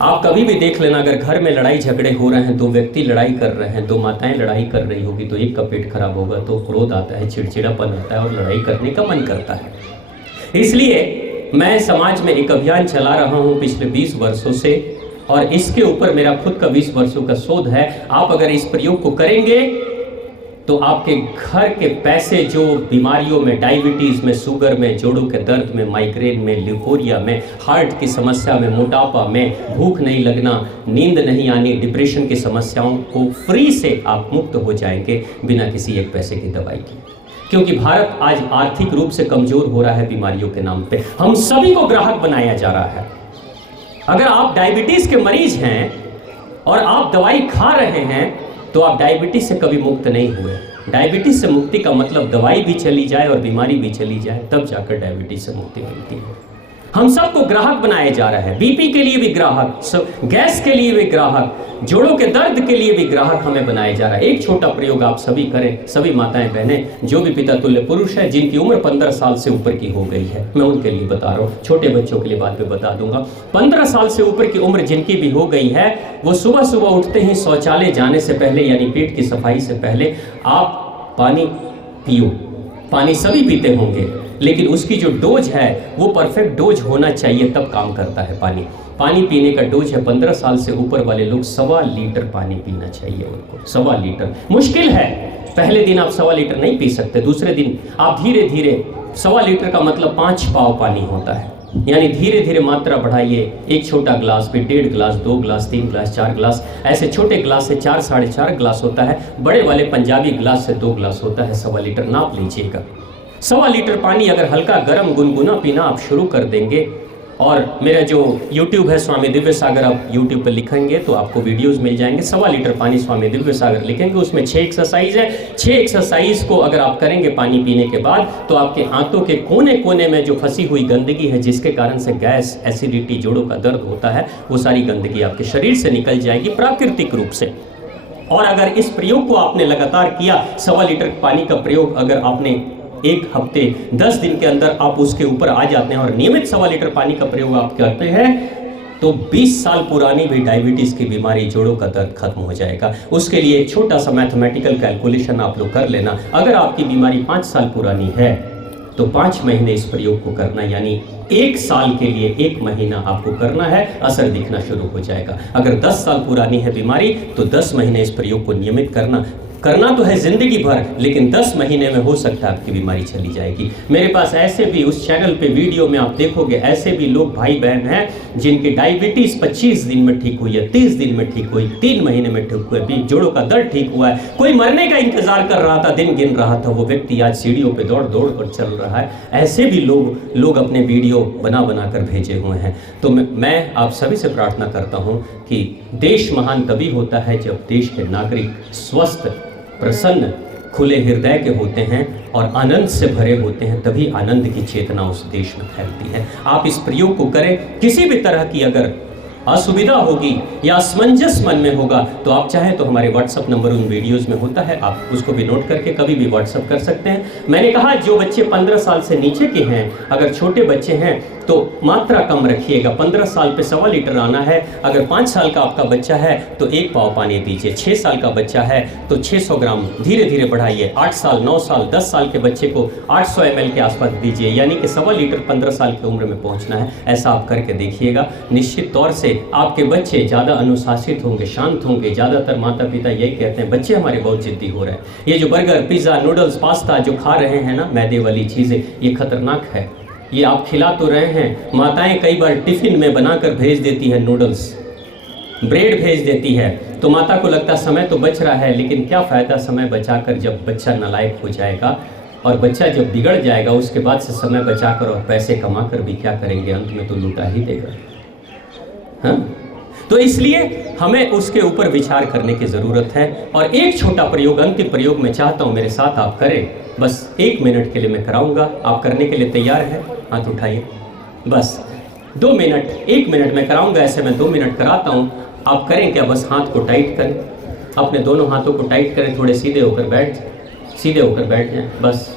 आप कभी भी देख लेना, अगर घर में लड़ाई झगड़े हो रहे हैं, दो व्यक्ति लड़ाई कर रहे हैं, दो माताएं लड़ाई कर रही होगी, तो एक का पेट खराब होगा तो क्रोध आता है, चिड़चिड़ापन आता है और लड़ाई करने का मन करता है। इसलिए मैं समाज में एक अभियान चला रहा हूं पिछले 20 वर्षों से, और इसके ऊपर मेरा खुद का 20 वर्षों का शोध है। आप अगर इस प्रयोग को करेंगे तो आपके घर के पैसे जो बीमारियों में, डायबिटीज़ में, शुगर में, जोड़ों के दर्द में, माइग्रेन में, ल्यूकोरिया में, हार्ट की समस्या में, मोटापा में, भूख नहीं लगना, नींद नहीं आनी, डिप्रेशन की समस्याओं को फ्री से आप मुक्त हो जाएंगे बिना किसी एक पैसे की दवाई की। क्योंकि भारत आज आर्थिक रूप से कमज़ोर हो रहा है बीमारियों के नाम पे। हम सभी को ग्राहक बनाया जा रहा है। अगर आप डायबिटीज़ के मरीज हैं और आप दवाई खा रहे हैं तो आप डायबिटीज से कभी मुक्त नहीं हुए। डायबिटीज से मुक्ति का मतलब दवाई भी चली जाए और बीमारी भी चली जाए, तब जाकर डायबिटीज से मुक्ति मिलती है। हम सबको ग्राहक बनाया जा रहा है, बीपी के लिए भी ग्राहक, गैस के लिए भी ग्राहक, जोड़ों के दर्द के लिए भी ग्राहक हमें बनाया जा रहा है। एक छोटा प्रयोग आप सभी करें, सभी माताएं बहनें जो भी पिता तुल्य पुरुष है जिनकी उम्र 15 साल से ऊपर की हो गई है, मैं उनके लिए बता रहा हूँ, छोटे बच्चों के लिए बाद में बता दूंगा। 15 साल से ऊपर की उम्र जिनकी भी हो गई है, वो सुबह सुबह उठते ही शौचालय जाने से पहले यानी पेट की सफाई से पहले आप पानी पियो। पानी सभी पीते होंगे, लेकिन उसकी जो डोज है वो परफेक्ट डोज होना चाहिए, तब काम करता है पानी। पानी पीने का डोज है 15 साल से ऊपर वाले लोग 1.25 लीटर पानी पीना चाहिए उनको। 1.25 लीटर मुश्किल है, पहले दिन आप 1.25 लीटर नहीं पी सकते, दूसरे दिन आप धीरे धीरे 1.25 लीटर का मतलब 5 पाव पानी होता है, यानी धीरे धीरे मात्रा बढ़ाइए। एक छोटा ग्लास, फिर 1.5 ग्लास, 2 ग्लास, 3 ग्लास, 4 ग्लास, ऐसे छोटे ग्लास से 4 साढ़े 4 ग्लास होता है, बड़े वाले पंजाबी ग्लास से 2 ग्लास होता है। 1.25 लीटर नाप लीजिएगा। 1.25 लीटर पानी अगर हल्का गर्म गुनगुना पीना आप शुरू कर देंगे, और मेरा जो YouTube है स्वामी दिव्य सागर, आप YouTube पर लिखेंगे तो आपको वीडियोस मिल जाएंगे। 1.25 लीटर पानी स्वामी दिव्य सागर लिखेंगे, उसमें 6 एक्सरसाइज है। 6 एक्सरसाइज को अगर आप करेंगे पानी पीने के बाद, तो आपके हाथों के कोने कोने में जो फंसी हुई गंदगी है, जिसके कारण से गैस, एसिडिटी, जोड़ों का दर्द होता है, वो सारी गंदगी आपके शरीर से निकल जाएगी प्राकृतिक रूप से। और अगर इस प्रयोग को आपने लगातार किया, 1.25 लीटर पानी का प्रयोग अगर आपने एक हफ्ते 10 दिन के अंदर आप उसके ऊपर आ जाते हैं और नियमित 1.25 लीटर पानी का प्रयोग आप करते हैं, तो 20 साल पुरानी भी डायबिटीज की बीमारी, जोड़ों का दर्द खत्म हो जाएगा। उसके लिए एक छोटा सा मैथमेटिकल कैलकुलेशन आप लोग कर लेना। अगर आपकी बीमारी 5 साल पुरानी है तो 5 महीने इस प्रयोग को करना, यानी 1 साल के लिए 1 महीना आपको करना है, असर दिखना शुरू हो जाएगा। अगर 10 साल पुरानी है बीमारी तो 10 महीने इस प्रयोग को नियमित करना तो है जिंदगी भर, लेकिन 10 महीने में हो सकता है आपकी बीमारी चली जाएगी। मेरे पास ऐसे भी उस चैनल पे वीडियो में आप देखोगे, ऐसे भी लोग भाई बहन हैं जिनकी डायबिटीज 25 दिन में ठीक हुई है, 30 दिन में ठीक हुई, 3 महीने में ठीक हुई, जोड़ों का दर्द ठीक हुआ है। कोई मरने का इंतजार कर रहा था, दिन गिन रहा था, वो व्यक्ति आज सीढ़ियों पे दौड़ दौड़ कर चल रहा है। ऐसे भी लोग अपने वीडियो बना कर भेजे हुए हैं। तो मैं आप सभी से प्रार्थना करता हूँ कि देश महान तभी होता है जब देश के नागरिक स्वस्थ, प्रसन्न, खुले हृदय के होते हैं और आनंद से भरे होते हैं, तभी आनंद की चेतना उस देश में फैलती है। आप इस प्रयोग को करें। किसी भी तरह की अगर असुविधा होगी या असमंजस मन में होगा तो आप चाहें तो हमारे व्हाट्सएप नंबर उन वीडियोस में होता है, आप उसको भी नोट करके कभी भी व्हाट्सएप कर सकते हैं। मैंने कहा जो बच्चे 15 साल से नीचे के हैं, अगर छोटे बच्चे हैं तो मात्रा कम रखिएगा। 15 साल पे 1.25 लीटर आना है। अगर 5 साल का आपका बच्चा है तो 1 पाव पानी दीजिए। 6 साल का बच्चा है तो 600 ग्राम धीरे धीरे बढ़ाइए। 8 साल, 9 साल, 10 साल के बच्चे को 800 ml के आसपास दीजिए, यानी कि 1.25 लीटर 15 साल की उम्र में पहुंचना है। ऐसा आप करके देखिएगा, निश्चित तौर से आपके बच्चे ज़्यादा अनुशासित होंगे, शांत होंगे। ज़्यादातर माता पिता यही कहते हैं बच्चे हमारे बहुत जिद्दी हो रहे हैं। ये जो बर्गर, पिज़्ज़ा, नूडल्स, पास्ता जो खा रहे हैं ना, मैदे वाली चीज़ें, ये खतरनाक है। ये आप खिला तो रहे हैं, माताएं कई बार टिफिन में बनाकर भेज देती है, नूडल्स, ब्रेड भेज देती है, तो माता को लगता समय तो बच रहा है, लेकिन क्या फ़ायदा समय बचाकर जब बच्चा नालायक हो जाएगा और बच्चा जब बिगड़ जाएगा, उसके बाद से समय बचाकर और पैसे कमाकर भी क्या करेंगे, अंत में तो लुटा ही देगा। हाँ, तो इसलिए हमें उसके ऊपर विचार करने की ज़रूरत है। और एक छोटा प्रयोग, अंतिम प्रयोग मैं चाहता हूँ मेरे साथ आप करें। बस 1 मिनट के लिए मैं कराऊंगा, आप करने के लिए तैयार हैं? हाथ उठाइए। बस 2 मिनट, 1 मिनट में कराऊंगा, ऐसे मैं 2 मिनट कराता हूँ। आप करें क्या? बस हाथ को टाइट करें, अपने दोनों हाथों को टाइट करें, थोड़े सीधे होकर बैठ जाएं। बस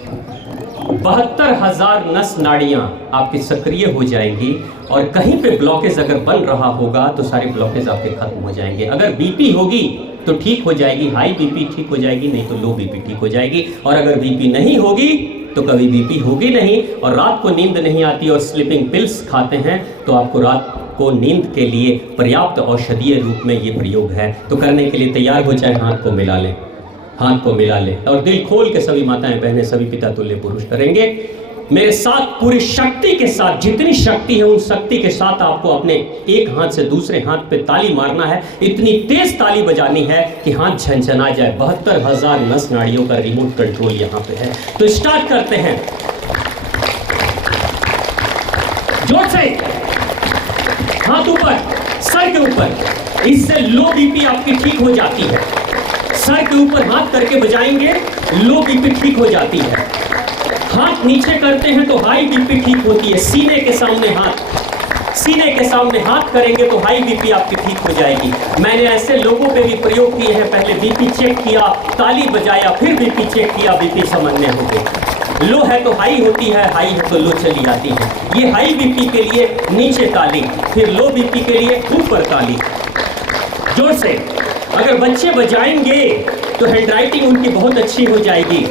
72,000 नस नाड़ियाँ आपकी सक्रिय हो जाएंगी और कहीं पे ब्लॉकेज अगर बन रहा होगा तो सारे ब्लॉकेज आपके खत्म हो जाएंगे। अगर बीपी होगी तो ठीक हो जाएगी, हाई बीपी ठीक हो जाएगी, नहीं तो लो बीपी ठीक हो जाएगी। और अगर बीपी नहीं होगी तो कभी बीपी होगी नहीं, और रात को नींद नहीं आती और स्लीपिंग पिल्स खाते हैं तो आपको रात को नींद के लिए पर्याप्त औषधीय रूप में ये प्रयोग है। तो करने के लिए तैयार हो जाए, हाथ को मिला लें, हाथ को मिला लें और दिल खोल के सभी माताएं बहनें, सभी पिता तुल्य पुरुष करेंगे मेरे साथ। पूरी शक्ति के साथ, जितनी शक्ति है उन शक्ति के साथ आपको अपने एक हाथ से दूसरे हाथ पे ताली मारना है। इतनी तेज ताली बजानी है कि हाथ झनझना जाए। 72,000 नस नाड़ियों का रिमोट कंट्रोल यहाँ पे है। तो स्टार्ट करते हैं, जोर से, हाथ ऊपर, सर के ऊपर। इससे लो बीपी आपकी ठीक हो जाती है। सर के ऊपर हाथ करके बजाएंगे, लो बीपी ठीक हो जाती है। हाथ नीचे करते हैं तो हाई बीपी ठीक होती है। सीने के सामने हाथ करेंगे तो हाई बीपी आपकी ठीक हो जाएगी। मैंने ऐसे लोगों पे भी प्रयोग किए हैं, पहले बीपी चेक किया, ताली बजाया, फिर बीपी चेक किया, बीपी सामान्य हो गई। लो है तो हाई होती है, हाई है तो लो चली आती है। ये हाई बीपी के लिए नीचे ताली, फिर लो बीपी के लिए ऊपर ताली। जोर से अगर बच्चे बजाएंगे तो हैंडराइटिंग उनकी बहुत अच्छी हो जाएगी,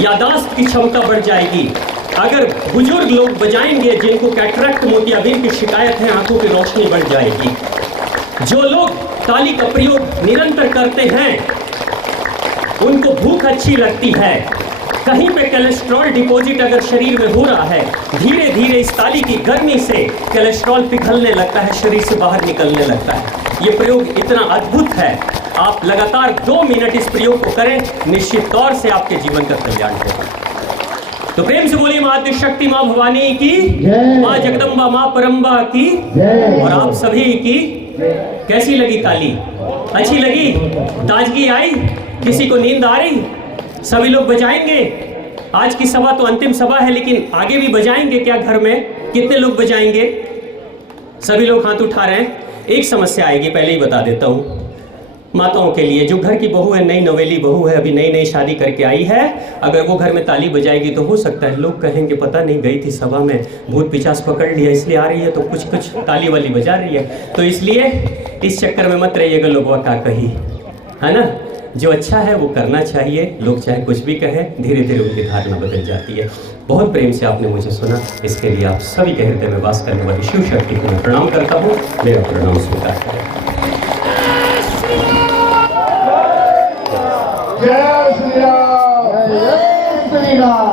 यादाश्त की क्षमता बढ़ जाएगी। अगर बुजुर्ग लोग बजाएंगे जिनको कैटरेक्ट मोतियाबिंद की शिकायत है, आंखों की रोशनी बढ़ जाएगी। जो लोग ताली का प्रयोग निरंतर करते हैं उनको भूख अच्छी लगती है। कहीं पे कोलेस्ट्रॉल डिपॉजिट अगर शरीर में हो रहा है, धीरे धीरे इस ताली की गर्मी से कोलेस्ट्रॉल पिघलने लगता है, शरीर से बाहर निकलने लगता है। ये प्रयोग इतना अद्भुत है, आप लगातार 2 मिनट इस प्रयोग को करें, निश्चित तौर से आपके जीवन का कल्याण होगा। तो प्रेम से बोलिए माँ शक्ति, माँ भवानी की, माँ जगदम्बा, माँ परम्बा की, और आप सभी की। कैसी लगी ताली? अच्छी लगी? ताजगी आई? किसी को नींद आ रही? सभी लोग बजाएंगे? आज की सभा तो अंतिम सभा है, लेकिन आगे भी बजाएंगे क्या? घर में कितने लोग बजाएंगे? सभी लोग हाथ उठा रहे हैं। एक समस्या आएगी, पहले ही बता देता हूँ माताओं के लिए। जो घर की बहू है, नई नवेली बहू है, अभी नई शादी करके आई है, अगर वो घर में ताली बजाएगी तो हो सकता है लोग कहेंगे पता नहीं गई थी सभा में, भूत पिचास पकड़ लिया इसलिए आ रही है, तो कुछ ताली वाली बजा रही है। तो इसलिए इस चक्कर में मत रहिएगा लोगों का कही, है ना। जो अच्छा है वो करना चाहिए, लोग चाहे कुछ भी कहें, धीरे धीरे उनकी धारणा बदल जाती है। बहुत प्रेम से आपने मुझे सुना, इसके लिए आप सभी के हृदय में वास करने वाली शिव शक्ति को मैं प्रणाम करता हूँ। मेरा प्रणाम स्वीकार करें। जय श्री राम।